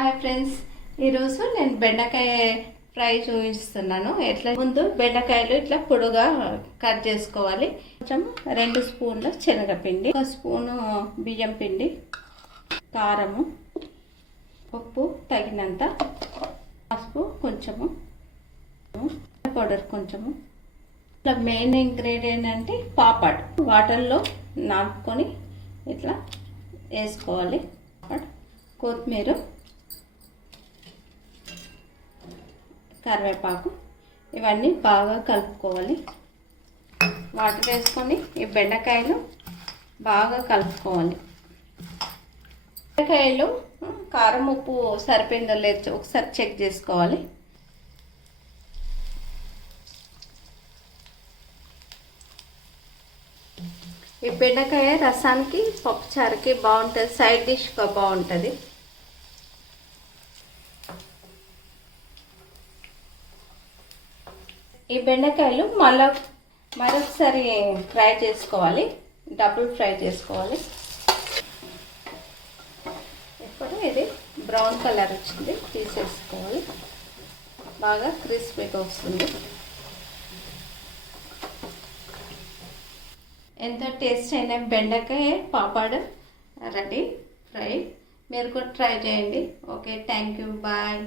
Hi friends, ఈరోజు నేను బెండకాయ ఫ్రై చూపిస్తున్నాను. ఎట్లా ముందు బెండకాయలు ఇట్లా పొడుగా కట్ చేసుకోవాలి. కొంచెం 2 స్పూన్ల శనగపిండి, 1 స్పూను బియ్యం పిండి, కారము, ఉప్పు తగినంత, పసుపు కొంచెము, పౌడర్ కొంచెము. ఇట్లా మెయిన్ ఇంగ్రీడియంట్ అంటే పాపడ్. వాటర్లో నానుకొని ఇట్లా వేసుకోవాలి. కొత్తిమీర, కరివేపాకు ఇవన్నీ బాగా కలుపుకోవాలి. వాటర్ వేసుకొని ఈ బెండకాయలు బాగా కలుపుకోవాలి. బెండకాయలు కారం ఉప్పు సరిపోయిందో లేదో ఒకసారి చెక్ చేసుకోవాలి. ఈ బెండకాయ రసానికి పప్పుచారుకి బాగుంటుంది, సైడ్ డిష్గా బాగుంటుంది. ఈ బెండకాయలు మరొకసారి ఫ్రై చేసుకోవాలి, డబుల్ ఫ్రై చేసుకోవాలి. ఇప్పుడు ఇది బ్రౌన్ కలర్ వచ్చింది, తీసేసుకోవాలి. బాగా క్రిస్పీగా వస్తుంది. ఎంతో టేస్ట్ అయిన బెండకాయ పాపడ్ రెడీ ఫ్రై. మీరు కూడా ట్రై చేయండి. Okay, thank you, bye.